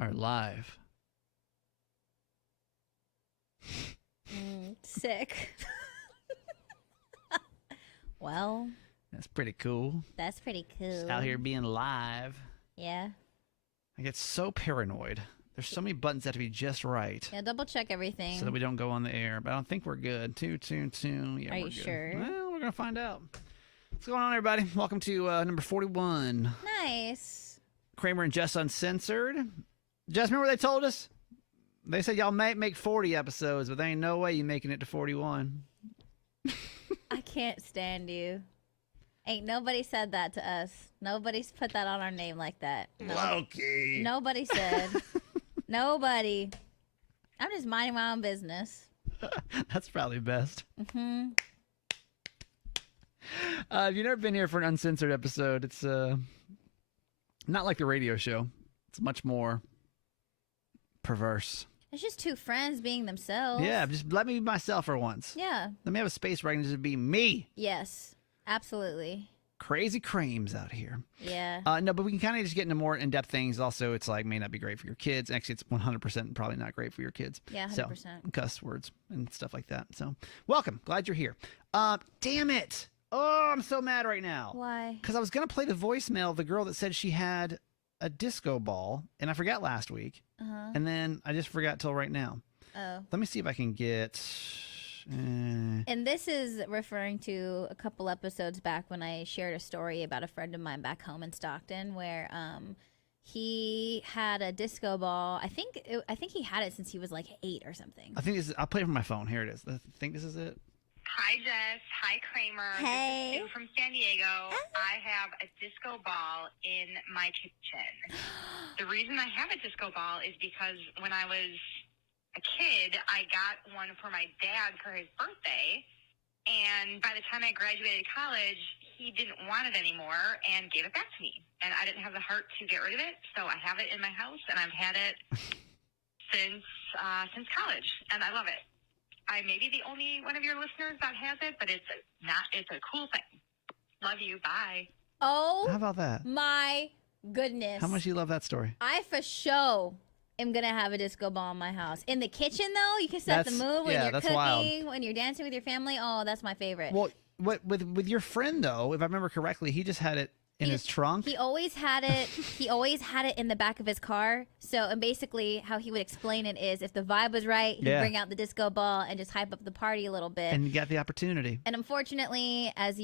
are live. Sick. Well, That's pretty cool. that's pretty cool. Just out here being live. Yeah. I get so paranoid. There's so many buttons that have to be just right. Yeah, double check everything. So that we don't go on the air. But I don't think we're good. Two. Yeah, Are we're you good. sure? Well, we're going to find out. What's going on, everybody? Welcome to number 41. Nice. Kramer and Jess Uncensored. Jess, remember what they told us? They said y'all might make 40 episodes, but there ain't no way you making it to 41. I can't stand you. Ain't nobody said that to us. Nobody's put that on our name like that. No. Lowkey. Nobody said. Nobody. I'm just minding my own business. That's probably best. Mm-hmm. If you've never been here for an uncensored episode, it's not like the radio show. It's much more perverse. It's just two friends being themselves. Yeah, just let me be myself for once. Yeah. Let me have a space where I can just be me. Yes. Absolutely. Crazy creams out here. Yeah. No, but we can kind of just get into more in-depth things. Also, it's like may not be great for your kids. Actually, it's 100% probably not great for your kids. Yeah, 100%. So, cuss words and stuff like that. So, welcome. Glad you're here. Damn it. Oh, I'm so mad right now. Why? Because I was going to play the voicemail of the girl that said she had a disco ball, and I forgot last week. Uh-huh. And then I just forgot till right now. Oh. Let me see if I can get... And this is referring to a couple episodes back when I shared a story about a friend of mine back home in Stockton where he had a disco ball. I think he had it since he was like 8 or something. I think this is... I'll play it from my phone. Here it is. I think this is it. Hi, Jess. Hi, Kramer. Hey. This is Sue from San Diego. I have a disco ball in my kitchen. The reason I have a disco ball is because when I was a kid, I got one for my dad for his birthday. And by the time I graduated college, he didn't want it anymore and gave it back to me. And I didn't have the heart to get rid of it, so I have it in my house, and I've had it since college, and I love it. I may be the only one of your listeners that has it, but it's a cool thing. Love you. Bye. Oh, How about that? my goodness. How much do you love that story? I for sure am going to have a disco ball in my house. In the kitchen, though, you can set the mood when you're cooking, wild. when you're dancing with your family. Oh, that's my favorite. Well, with your friend, though, if I remember correctly, he just had it in his trunk. He always had it. He always had it in the back of his car. So, and basically, how he would explain it is, if the vibe was right, he'd bring out the disco ball and just hype up the party a little bit. And you got the opportunity. And unfortunately, as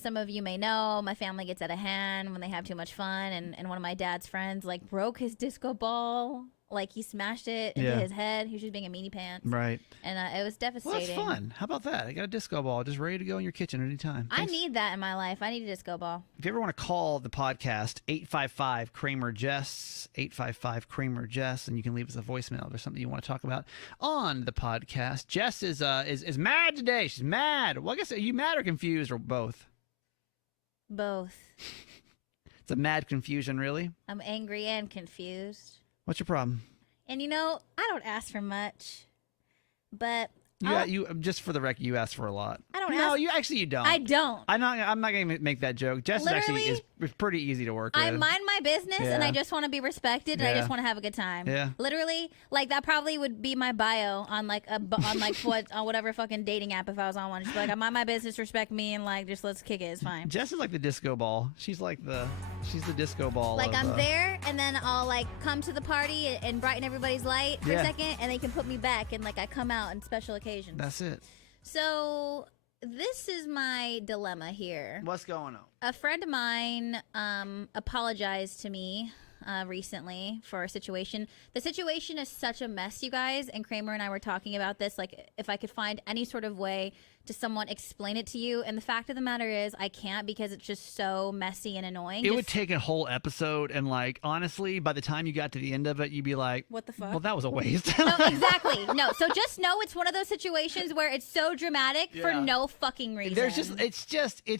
some of you may know, my family gets out of hand when they have too much fun. And one of my dad's friends like broke his disco ball. Like he smashed it into his head. He was just being a meanie pants. Right. And it was devastating. Well, that's fun. How about that? I got a disco ball just ready to go in your kitchen at any time. I need that in my life. I need a disco ball. If you ever want to call the podcast, 855 Kramer Jess, 855 Kramer Jess, and you can leave us a voicemail if there's something you want to talk about on the podcast. Jess is mad today. She's mad. Well, I guess, are you mad or confused or both? Both. It's a mad confusion, really. I'm angry and confused. What's your problem? And I don't ask for much, but You just for the record, you ask for a lot. I don't. No, ask, you don't. I don't. I'm not going to make that joke. Jess is pretty easy to work with. I mind my business, and I just want to be respected, and I just want to have a good time. Yeah. Literally, like that probably would be my bio on on whatever fucking dating app if I was on one. Just be like, I mind my business, respect me, and like just let's kick it. It's fine. Jess is like the disco ball. She's the disco ball. Like I'm there, and then I'll like come to the party and brighten everybody's light for a second, and they can put me back, and like I come out on special occasions. That's it. So this is my dilemma here. What's going on? A friend of mine apologized to me recently for a situation. The situation is such a mess, you guys, and Kramer and I were talking about this, like if I could find any sort of way to someone explain it to you, and the fact of the matter is I can't because it's just so messy and annoying. It would take a whole episode, and like honestly, by the time you got to the end of it, you'd be like, what the fuck? Well, that was a waste. No, exactly. No, so just know it's one of those situations where it's so dramatic for no fucking reason. It's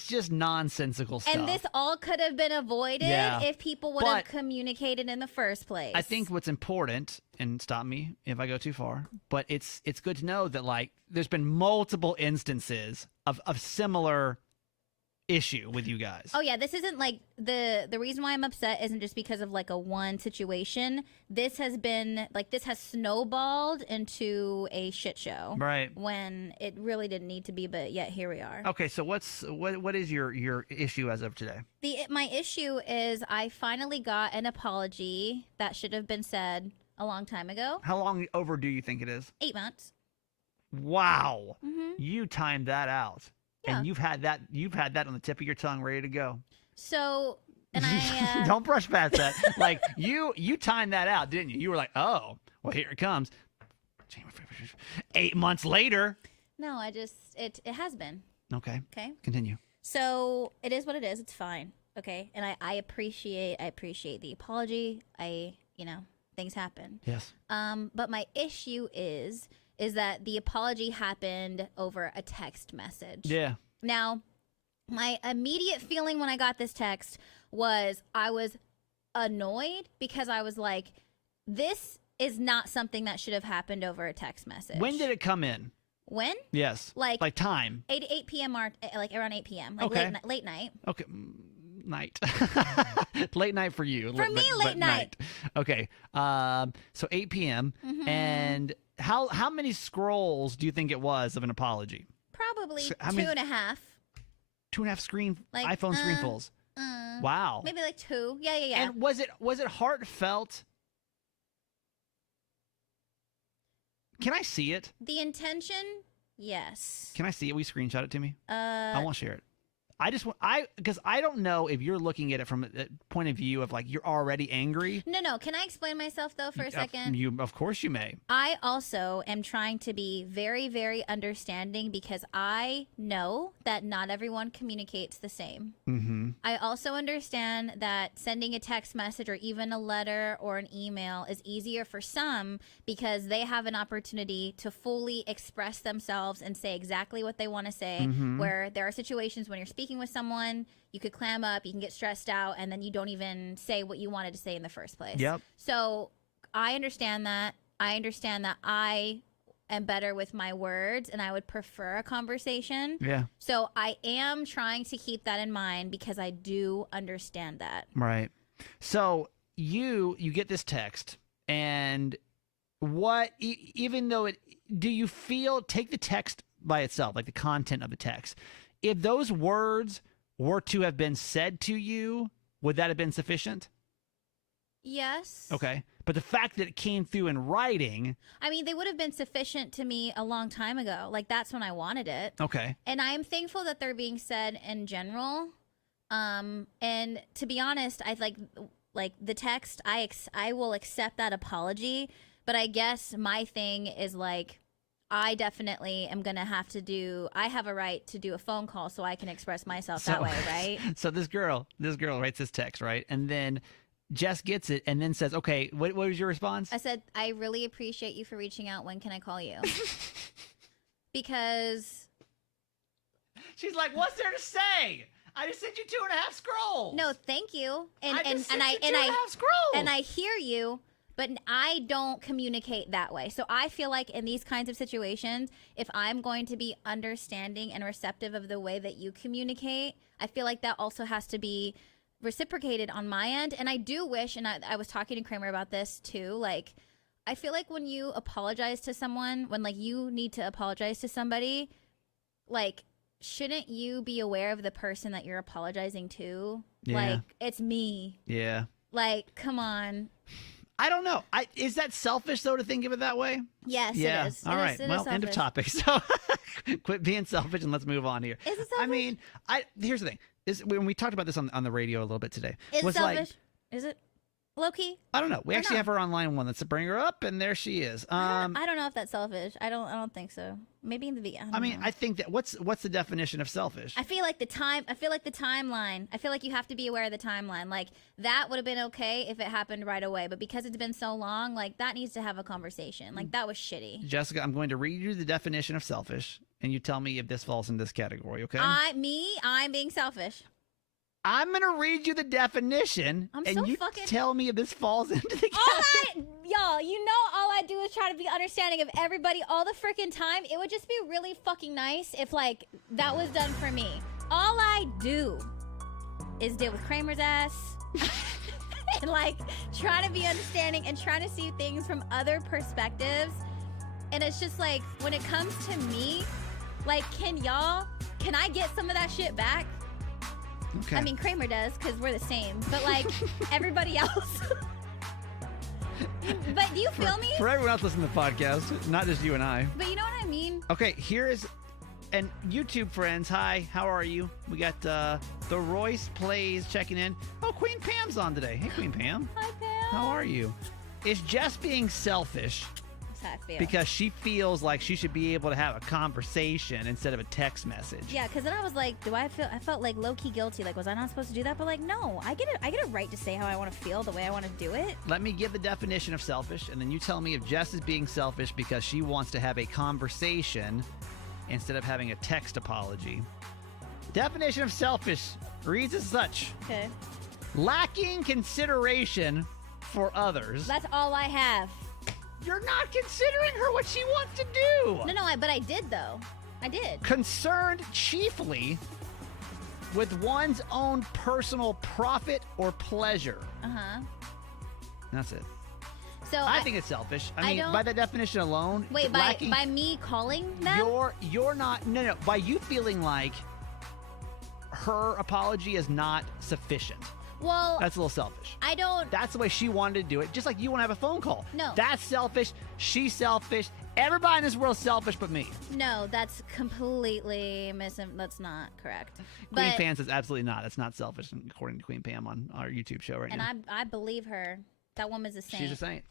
just nonsensical stuff. And this all could have been avoided if people would have communicated in the first place. I think what's important, and stop me if I go too far, but it's good to know that like there's been multiple instances of similar issue with you guys. Oh yeah, this isn't like the reason why I'm upset isn't just because of like a one situation. This has snowballed into a shit show. Right. When it really didn't need to be, but yet here we are. Okay, so what is your issue as of today? My issue is I finally got an apology that should have been said a long time ago. How long overdue you think it is? 8 months. Wow. Mm-hmm. You timed that out. Yeah. And you've had that on the tip of your tongue ready to go. So, and I don't brush past that. Like you timed that out, didn't you? You were like, "Oh, well, here it comes." 8 months later. No, it has been. Okay. Okay. Continue. So, it is what it is. It's fine. Okay? And I appreciate the apology. Things happen. Yes. But my issue is that the apology happened over a text message. Yeah. Now, my immediate feeling when I got this text was I was annoyed because I was like, this is not something that should have happened over a text message. When did it come in? When? Yes. Like time. 8 p.m. or like around 8 p.m. Like okay. late night. Okay. Night. Late night for you. For me, late night. Okay. So 8 p.m. Mm-hmm. And how many scrolls do you think it was of an apology? Probably So, 2.5. 2.5 Like, iPhone screenfuls. Wow. Maybe like 2. Yeah. And was it heartfelt? Can I see it? The intention, yes. Can I see it? Will you screenshot it to me? I won't share it. Because I don't know if you're looking at it from a point of view of like you're already angry. No. Can I explain myself though for a second? Of course you may. I also am trying to be very, very understanding because I know that not everyone communicates the same. Mm-hmm. I also understand that sending a text message or even a letter or an email is easier for some because they have an opportunity to fully express themselves and say exactly what they want to say. Mm-hmm. Where there are situations when you're speaking with someone, you could clam up, you can get stressed out, and then you don't even say what you wanted to say in the first place. Yep. So I understand that. I understand that I am better with my words and I would prefer a conversation. Yeah. So I am trying to keep that in mind because I do understand that. Right. So you get this text, and even though do you feel, take the text by itself, like the content of the text, if those words were to have been said to you, would that have been sufficient? Yes. Okay. But the fact that it came through in writing. I mean, they would have been sufficient to me a long time ago. Like, that's when I wanted it. Okay. And I am thankful that they're being said in general. And to be honest, I like the text, I will accept that apology. But I guess my thing is like, I definitely am going to have to I have a right to do a phone call so I can express myself that way, right? So this girl writes this text, right? And then Jess gets it and then says, okay, what was your response? I said, I really appreciate you for reaching out. When can I call you? Because she's like, what's there to say? I just sent you 2.5 scrolls. No, thank you. And I just sent you 2.5 scrolls. And I hear you. But I don't communicate that way. So I feel like in these kinds of situations, if I'm going to be understanding and receptive of the way that you communicate, I feel like that also has to be reciprocated on my end. And I do wish, and I was talking to Kramer about this too, like, I feel like when you apologize to someone, when like you need to apologize to somebody, like, shouldn't you be aware of the person that you're apologizing to? Yeah. Like, it's me. Yeah. Like, come on. I don't know. Is that selfish, though, to think of it that way? Yes, yeah. it is. All right. Well, end of topic. So quit being selfish and let's move on here. Is it selfish? I mean, here's the thing. When we talked about this on the radio a little bit today. Is it selfish? Like, is it? Lowkey? I don't know. We actually have her online one. Let's bring her up, and there she is. I don't know if that's selfish. I don't think so. Maybe in the beginning. I think that what's the definition of selfish? I feel like the timeline. I feel like you have to be aware of the timeline. Like that would have been okay if it happened right away, but because it's been so long, like that needs to have a conversation. Like that was shitty. Jessica, I'm going to read you the definition of selfish, and you tell me if this falls in this category. Okay? I'm being selfish. I'm going to read you the definition, and you tell me if this falls into the category. Y'all, you know all I do is try to be understanding of everybody all the freaking time. It would just be really fucking nice if, like, that was done for me. all I do is deal with Kramer's ass and like trying to be understanding and trying to see things from other perspectives. And it's just like, when it comes to me, like, can I get some of that shit back? Okay. I mean, Kramer does, because we're the same. But, like, everybody else. But do you feel me? For everyone else listening to the podcast, not just you and I. But you know what I mean? Okay, here is... And YouTube friends, hi, how are you? We got the Royce Plays checking in. Oh, Queen Pam's on today. Hey, Queen Pam. Hi, Pam. How are you? Is Jess being selfish That's how I feel. because she feels like she should be able to have a conversation instead of a text message? Yeah, because then I was like, I felt like low-key guilty. Like, was I not supposed to do that? But like, no, I get a right to say how I want to feel, the way I want to do it. Let me give the definition of selfish, and then you tell me if Jess is being selfish because she wants to have a conversation instead of having a text apology. Definition of selfish reads as such: Okay. lacking consideration for others. That's all I have. You're not considering her what she wants to do. No, but I did, though. I did. Concerned chiefly with one's own personal profit or pleasure. Uh-huh. That's it. So I think it's selfish. I mean, don't- by that definition alone. Wait, lacking, by me calling them? You're not. No. By you feeling like her apology is not sufficient. Well, That's a little selfish. I don't. That's the way she wanted to do it. Just like you want to have a phone call. No. That's selfish. She's selfish. Everybody in this world's selfish but me. No, that's completely That's not correct. Queen But, Pam says absolutely not. That's not selfish, according to Queen Pam on our YouTube show right and now. I believe her. That woman's a saint. She's a saint.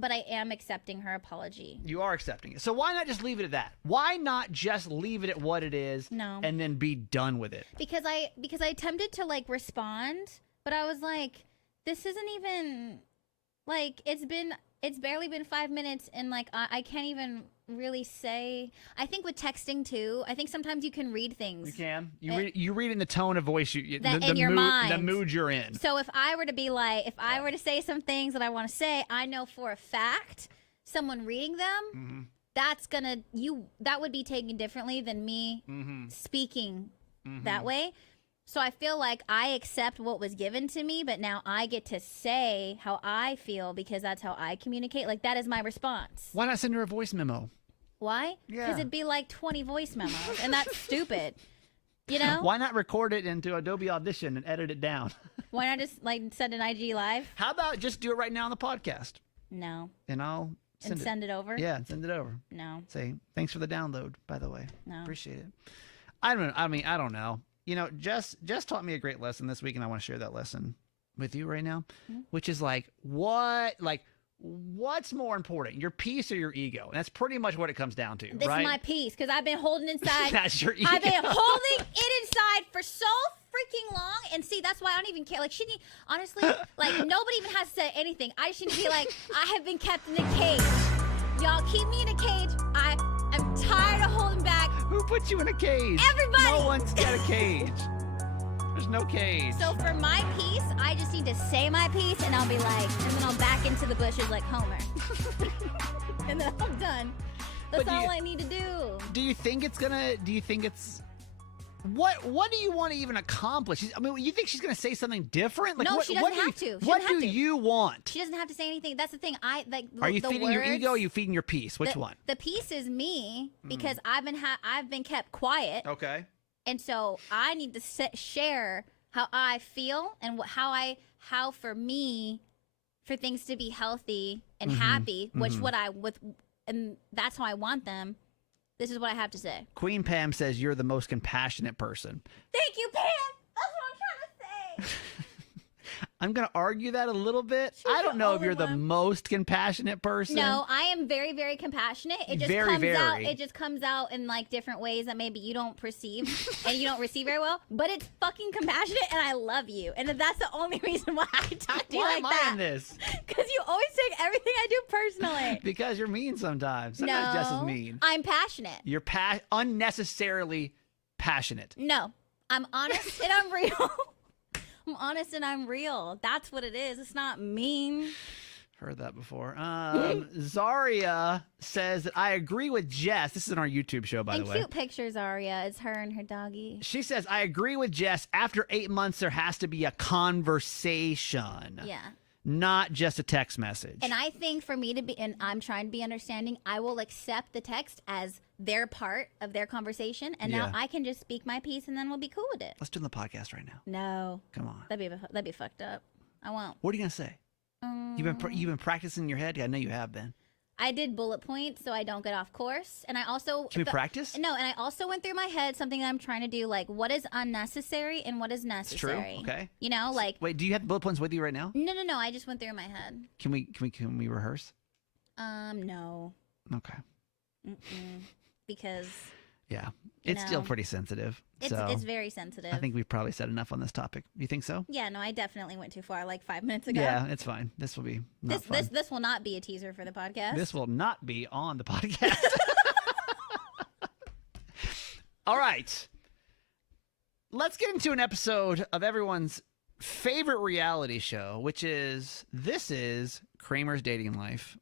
But I am accepting her apology. You are accepting it. So why not just leave it at that? Why not just leave it at what it is No. and then be done with it? Because I attempted to like respond, but I was like, this isn't even like it's barely been 5 minutes, and like I can't even really say. I think with texting too, I think sometimes you can read things. You can. You read in the tone of voice In your mood, mind. the mood you're in. So if I were to say some things that I want to say, I know for a fact someone reading them, that would be taken differently than me speaking that way. So I feel like I accept what was given to me, but now I get to say how I feel because that's how I communicate. Like, that is my response. Why not send her a voice memo? Why? Yeah. Because it'd be like 20 voice memos, and that's stupid. You know? Why not record it into Adobe Audition and edit it down? Why not just like send an IG live? How about just do it right now on the podcast? No. And I'll Send it over? Yeah, send it over. No. Say, thanks for the download, by the way. No. Appreciate it. I don't know. You know, Jess taught me a great lesson this week, and I want to share that lesson with you right now, which is what's more important, your peace or your ego? And that's pretty much what it comes down to, This right? is my piece, because I've been holding inside. That's your ego. I've been holding it inside for so freaking long. And see, that's why I don't even care. Like, honestly, like, nobody even has to say anything. I just need to be like, I have been kept in a cage. Y'all keep me in a cage. I'm tired of holding back. Who put you in a cage? Everybody. No one's got a cage. There's no cage. So for my piece, I just need to say my piece, and I'll be like, and then I'll back into the bushes like Homer. And then I'm done. That's all I need to do. Do you think it's what do you want to even accomplish? I mean, you think she's going to say something different? Like, No, what, she doesn't have to. She What doesn't have do to. you want? She doesn't have to say anything. That's the thing. Are you the feeding your words- ego or are you feeding your peace? Which one? The piece is me, because I've been kept quiet, Okay. and so I need to share how I feel and how for me, for things to be healthy and happy, and that's how I want them. This is what I have to say. Queen Pam says you're the most compassionate person. Thank you, Pam. That's what I'm trying to say. I'm going to argue that a little bit. She's I don't the know if only you're the one. most compassionate person. No, I am very, very compassionate. It just Very, comes out. very. It just comes out in like different ways that maybe you don't perceive and you don't receive very well. But it's fucking compassionate, and I love you. And that's the only reason why I talk to you Why like am that. I in this? Because you always take everything I do personally. Because you're mean sometimes. Sometimes Jess is mean. I'm passionate. You're unnecessarily passionate. No, I'm honest and I'm real. I'm honest and I'm real. That's what it is. It's not mean. Heard that before. Zaria says that I agree with Jess. This is on our YouTube show, by the way. Cute pictures, Aria. It's her and her doggy. She says, I agree with Jess. After 8 months, there has to be a conversation. Yeah. Not just a text message. And I think for me to be, and I'm trying to be understanding, I will accept the text as their part of their conversation. And now I can just speak my piece and then we'll be cool with it. Let's do the podcast right now. No. Come on. That'd be fucked up. I won't. What are you going to say? You've been practicing in your head? Yeah, I know you have been. I did bullet points so I don't get off course. And I also... Can we practice? No, and I also went through my head something that I'm trying to do, like what is unnecessary and what is necessary. It's true. Okay. You know, like... Wait, do you have the bullet points with you right now? No. I just went through my head. Can we rehearse? No. Okay. Because... Yeah. It's still pretty sensitive. It's very sensitive. I think we've probably said enough on this topic. You think so? Yeah, no, I definitely went too far like 5 minutes ago. Yeah, it's fine. This will be not fun. This will not be a teaser for the podcast. This will not be on the podcast. All right. Let's get into an episode of everyone's favorite reality show, which is This Is Kramer's Dating Life.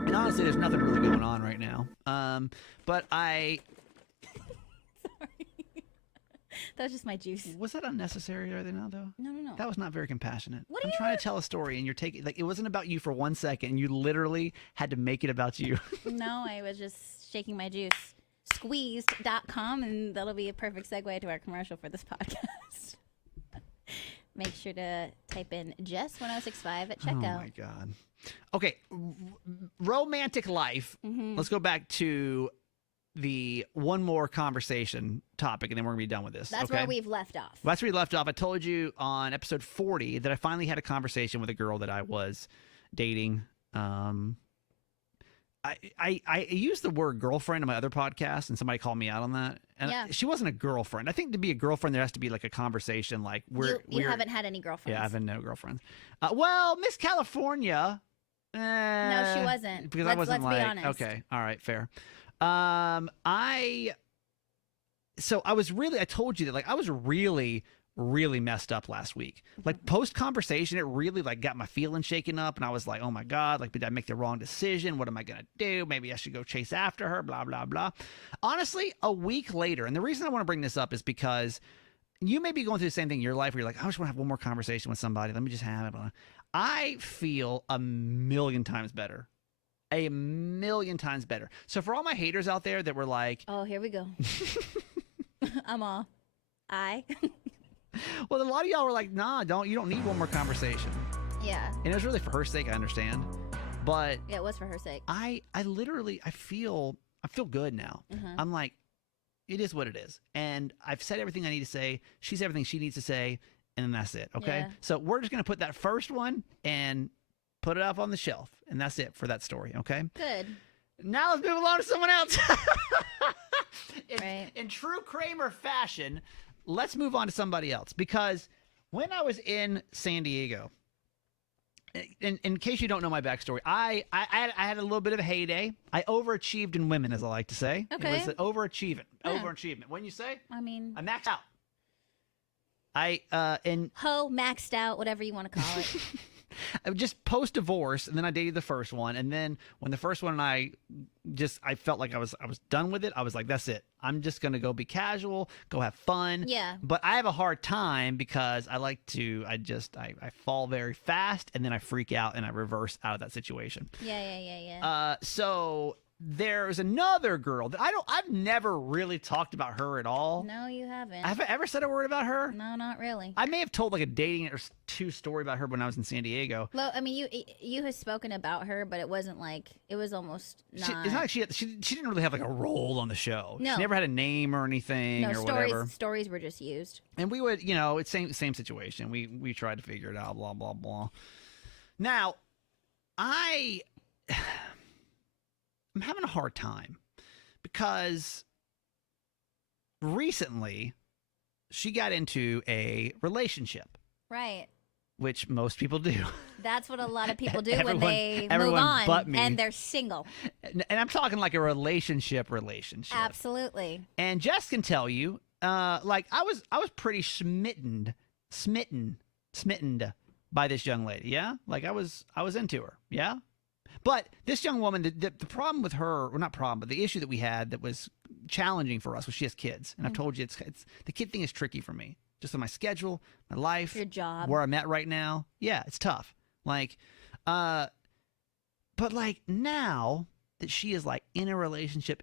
And honestly, there's nothing really going on right now. But Sorry. That was just my juice. Was that unnecessary right now, though? No. That was not very compassionate. What I'm trying to tell a story, and you're taking it wasn't about you for 1 second, and you literally had to make it about you. No, I was just shaking my juice. Squeezed.com, and that'll be a perfect segue to our commercial for this podcast. Make sure to type in Jess 1065 at checkout. Oh my God. Okay, romantic life. Let's go back to the one more conversation topic, and then we're gonna be done with this. That's where we've left off. Well, that's where we left off. I told you on episode 40 that I finally had a conversation with a girl that I was dating. I used the word girlfriend on my other podcast, and somebody called me out on that. And she wasn't a girlfriend. I think to be a girlfriend, there has to be like a conversation. Like you haven't had any girlfriends. Yeah, I haven't no girlfriends. Well, Miss California. No, she wasn't. Because let's, I wasn't let's like, be honest. okay, all right, fair. I told you that like I was really messed up last week. Like post conversation, it really like got my feelings shaken up, and I was like, oh my God, like did I make the wrong decision? What am I gonna do? Maybe I should go chase after her, blah, blah, blah. Honestly, a week later, and the reason I want to bring this up is because you may be going through the same thing in your life where you're like, I just want to have one more conversation with somebody. Let me just have it. I feel a million times better. A million times better. So for all my haters out there that were like, oh, here we go. I'm all. Well, a lot of y'all were like, nah, you don't need one more conversation. Yeah. And it was really for her sake, I understand. But yeah, it was for her sake. I feel good now. I'm like, it is what it is. And I've said everything I need to say. She's everything she needs to say. And then that's it. Okay. Yeah. So we're just going to put that first one and put it up on the shelf. And that's it for that story. Okay. Good. Now let's move along to someone else. Right. In true Kramer fashion, let's move on to somebody else. Because when I was in San Diego, in case you don't know my backstory, I had a little bit of a heyday. I overachieved in women, as I like to say. Okay. It was overachievement. Overachievement. When you say? I mean, I maxed out. maxed out, whatever you want to call it. I just post-divorce, and then I dated the first one, and then when the first one I felt like I was done with it. I was like, that's it. I'm just gonna go be casual, go have fun. Yeah. But I have a hard time because I fall very fast, and then I freak out and I reverse out of that situation. Yeah. So there's another girl that I've never really talked about her at all. No, you haven't. Have I ever said a word about her? No, not really. I may have told like a dating or two story about her when I was in San Diego. Well, I mean, you have spoken about her, but it wasn't like, it was almost not. It's not like she didn't really have like a role on the show. No. She never had a name or anything or whatever. Stories were just used. And we would, it's same situation. We tried to figure it out, blah, blah, blah. Now, I'm having a hard time because recently she got into a relationship. Right. Which most people do. That's what a lot of people do when they move on but me. And they're single. And I'm talking like a relationship. Absolutely. And Jess can tell you, like I was pretty smitten smitten by this young lady. Yeah, like I was into her. Yeah, but this young woman, the problem with her, well, not problem, but the issue that we had that was challenging for us was she has kids, and I've told you it's the kid thing is tricky for me. Just on my schedule, my life, Your job. where I'm at right now. Yeah, it's tough. Like, but like now that she is like in a relationship,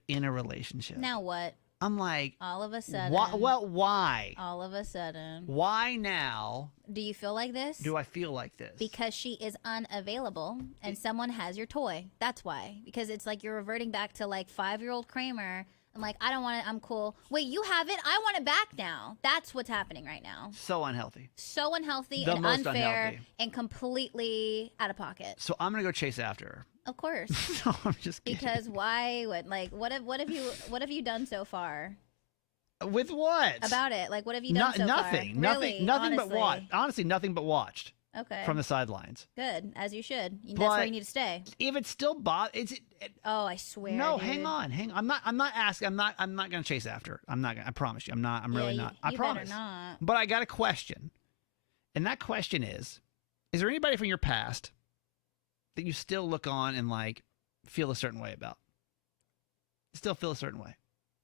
Now what? I'm like, All of a sudden. why? All of a sudden. Why now Do you feel like this? do I feel like this? Because she is unavailable and someone has your toy. That's why. Because it's like you're reverting back to like 5-year-old Kramer. I'm like, I don't want it. I'm cool. Wait, you have it? I want it back now. That's what's happening right now. So unhealthy. So unhealthy The and most unfair unhealthy. and completely out of pocket. So I'm gonna go chase after her. Of course. No, I'm just kidding. Because why would like what have you done so far With what? about it? Like what have you done so nothing. far? Nothing. Really, Nothing but honestly. what? Honestly, nothing but watched Okay. from the sidelines. Good, as you should. That's But- where you need to stay. If it's still it's Oh, I swear. no, dude. hang on. I'm not asking. I'm not gonna chase after her. I'm not gonna. I promise you. I'm not. I'm Yeah, really you- not. I you promise. better not. But I got a question, and that question is there anybody from your past that you still look on and like feel a certain way about? Still feel a certain way.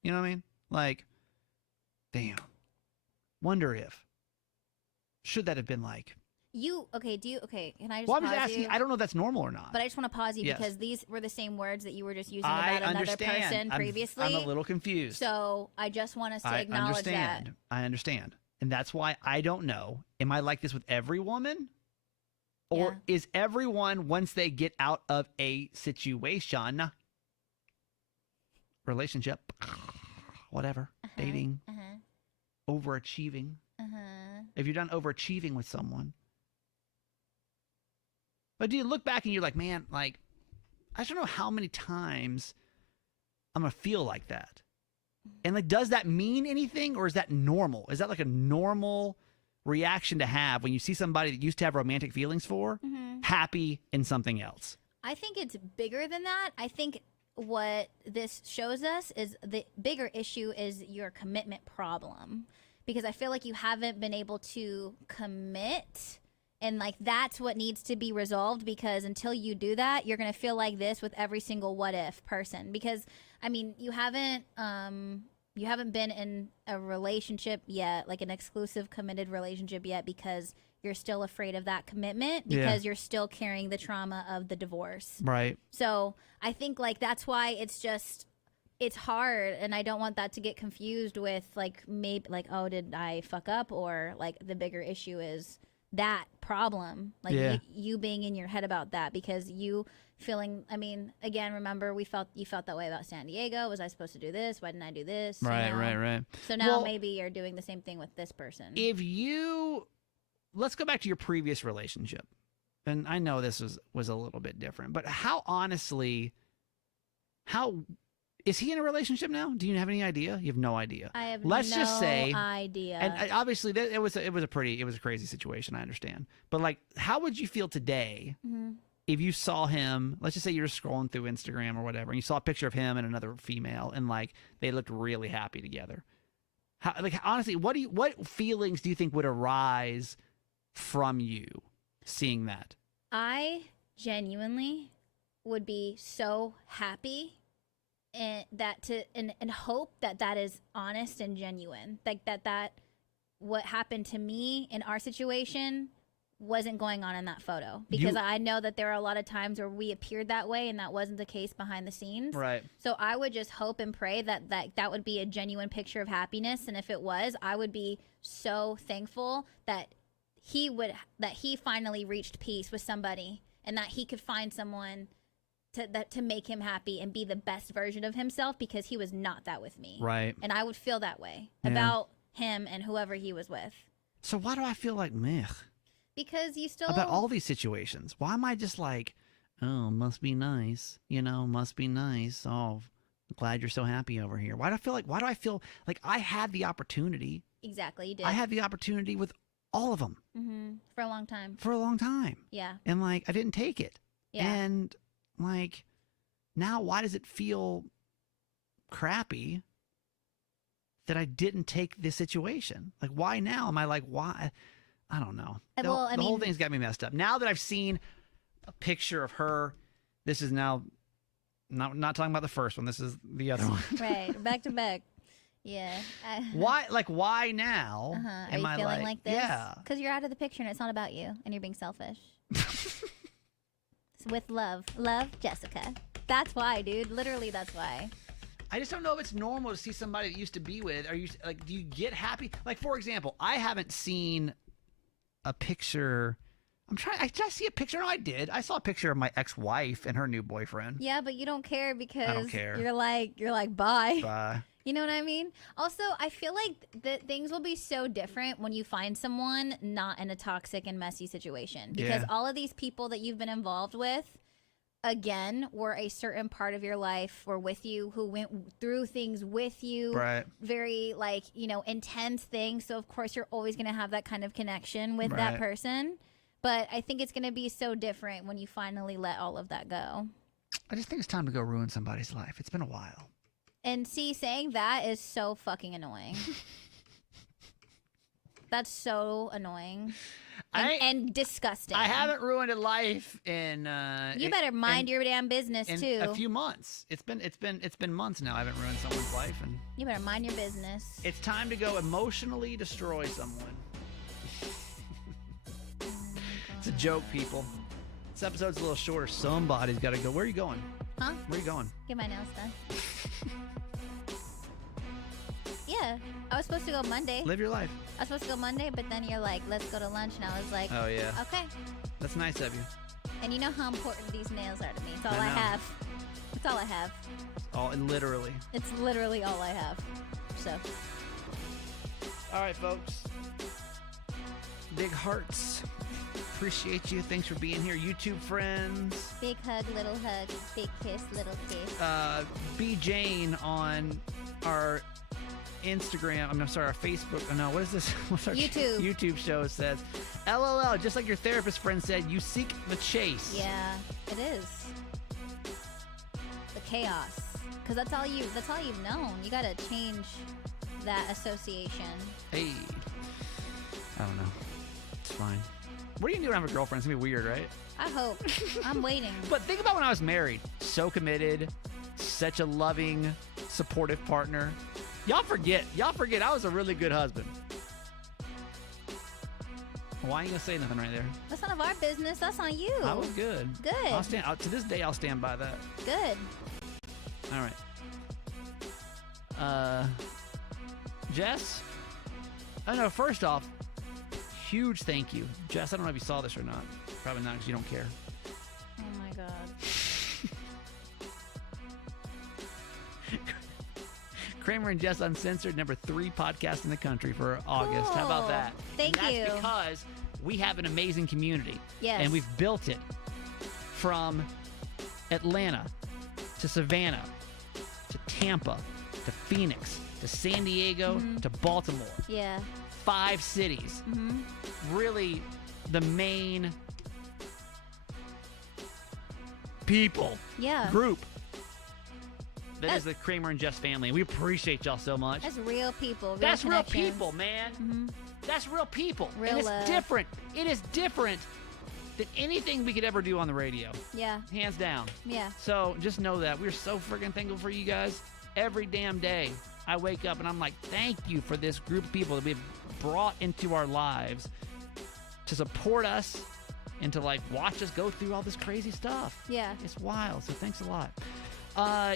You know what I mean? Like, damn. Wonder if should that have been like? Okay, can I just Well, I'm pause just asking. you? I don't know if that's normal or not. But I just want to pause you Yes. because these were the same words that you were just using I about another understand. person previously. I'm a little confused. So I just want us to I acknowledge understand. that. I understand. And that's why I don't know. Am I like this with every woman? Or is everyone, once they get out of a situation, relationship, whatever, dating, overachieving, if you're done overachieving with someone, but do you look back and you're like, man, like, I don't know how many times I'm going to feel like that. And like, does that mean anything or is that normal? Is that like a normal reaction to have when you see somebody that used to have romantic feelings for happy in something else? I think it's bigger than that. I think what this shows us is the bigger issue is your commitment problem. Because I feel like you haven't been able to commit. And like that's what needs to be resolved, because until you do that, you're going to feel like this with every single what if person. Because I mean, you haven't been in a relationship yet, like an exclusive committed relationship yet, because you're still afraid of that commitment, because you're still carrying the trauma of the divorce. Right. So I think like that's why it's hard, and I don't want that to get confused with like maybe like, oh, did I fuck up, or like the bigger issue is that problem, like you being in your head about that, because you feeling, I mean, again, remember you felt that way about San Diego. Was I supposed to do this? Why didn't I do this? Right. So now maybe you're doing the same thing with this person. Let's go back to your previous relationship. And I know this was a little bit different, but how is he in a relationship now? Do you have any idea? You have no idea. I have Let's just say, idea. And obviously, it was a crazy situation. I understand, but like, how would you feel today if you saw him? Let's just say you're scrolling through Instagram or whatever, and you saw a picture of him and another female, and like they looked really happy together. How, like, honestly, what feelings do you think would arise from you seeing that? I genuinely would be so happy. And hope that is honest and genuine, like that what happened to me in our situation wasn't going on in that photo, because I know that there are a lot of times where we appeared that way and that wasn't the case behind the scenes. Right. So I would just hope and pray that would be a genuine picture of happiness, and if it was, I would be so thankful that he finally reached peace with somebody, and that he could find someone to make him happy and be the best version of himself, because he was not that with me. Right. And I would feel that way about him and whoever he was with. So why do I feel like meh? Because you still... About all these situations. Why am I just like, oh, must be nice. Must be nice. Oh, glad you're so happy over here. Why do I feel like I had the opportunity? Exactly, you did. I had the opportunity with all of them. For a long time. For a long time. Yeah. And like, I didn't take it. Yeah. And like, now why does it feel crappy that I didn't take this situation? Like, why now? Am I like, why? I don't know. Well, I the whole mean- thing's got me messed up. Now that I've seen a picture of her, this is now not talking about the first one. This is the other one. Right, back to back. Yeah. Why? Like, why now? Are you feeling like this? Yeah. Because you're out of the picture and it's not about you and you're being selfish. With love. Love, Jessica. That's why, dude. Literally, that's why. I just don't know if it's normal to see somebody that you used to be with. Are you like? Do you get happy? Like, for example, I haven't seen a picture. Did I see a picture? No, I did. I saw a picture of my ex-wife and her new boyfriend. Yeah, but you don't care because I don't care. you're like bye. Bye. You know what I mean? Also, I feel like that things will be so different when you find someone not in a toxic and messy situation. Because Yeah. all of these people that you've been involved with, again, were a certain part of your life, were with you, who went through things with you. Right. Very, like, intense things. So, of course, you're always going to have that kind of connection with that Right. person. But I think it's going to be so different when you finally let all of that go. I just think it's time to go ruin somebody's life. It's been a while. And see, saying that is so fucking annoying. That's so annoying and disgusting. I haven't ruined a life in. You better mind your damn business in too. a few months. It's been months now. I haven't ruined someone's life, and You better mind your business. it's time to go emotionally destroy someone. It's a joke, people. This episode's a little shorter. Somebody's got to go. Where are you going? Huh? Where are you going? Get my nails done. Yeah, I was supposed to go Monday. Live your life. I was supposed to go Monday, but then you're like, let's go to lunch, and I was like, Oh yeah, okay. that's nice of you. And you know how important these nails are to me. It's all I I know. have. It's all I have. And literally. It's literally all I have. So, All right, folks. Big hearts. Appreciate you. Thanks for being here, YouTube friends. big hug, little hug, big kiss, little kiss. B Jane on our Instagram. I'm sorry, our Facebook. Oh, no, what is this? What's our YouTube. YouTube show says, LOL. Just like your therapist friend said, you seek the chase. Yeah, it is. The chaos. Because that's all you've known. You gotta change that association. Hey. I don't know. It's fine. What are you gonna do when I have a girlfriend? It's gonna be weird, right? I hope. I'm waiting. But think about when I was married. So committed, such a loving, supportive partner. Y'all forget I was a really good husband. Why ain't you gonna say nothing right there? That's none of our business. That's on you. I was good. Good. To this day, I'll stand by that. Good. All right. Jess? I know, first off, huge thank you. Jess, I don't know if you saw this or not. Probably not because you don't care. Oh my god. Kramer and Jess Uncensored, number 3 podcast in the country for August. How about Cool. that? Thank and you. That's because we have an amazing community. Yes. And we've built it from Atlanta to Savannah to Tampa to Phoenix to San Diego to Baltimore. Yeah. 5 cities. Really the main people Yeah. group that is the Kramer and Jess family. We appreciate y'all so much. That's real people. Real That's real connections. people, man. That's real people. Real and it's love. different. It is different than anything we could ever do on the radio. Yeah. Hands down. Yeah. So just know that. We're so freaking thankful for you guys. Every damn day I wake up and I'm like, thank you for this group of people that we've brought into our lives to support us and to like watch us go through all this crazy stuff. Yeah. It's wild. So thanks a lot.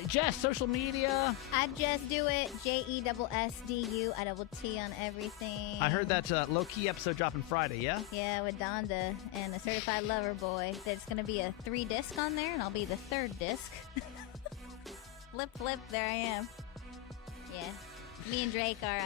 Jess, social media. I just do it. JESSDU. I double T on everything. I heard that Lowkey episode dropping Friday, yeah? Yeah, with Donda and a certified lover boy. There's going to be a 3-disc on there, and I'll be the 3rd disc. Flip, there I am. Yeah. Me and Drake are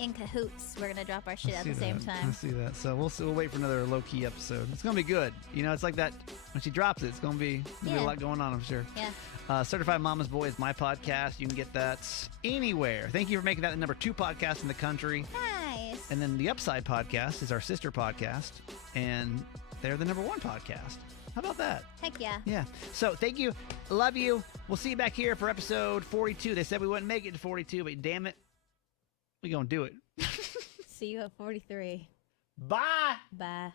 in cahoots. We're going to drop our shit at the same I time. see that. So we'll wait for another Lowkey episode. It's going to be good. You know, it's like that when she drops it, it's going to be a lot going on, I'm sure. Yeah. Certified Mama's Boy is my podcast. You can get that anywhere. Thank you for making that the number 2 podcast in the country. Nice. And then the Upside podcast is our sister podcast, and they're the number 1 podcast. How about that? Heck yeah. Yeah. So thank you. Love you. We'll see you back here for episode 42. They said we wouldn't make it to 42, but damn it, we gonna do it. See you at 43. Bye. Bye.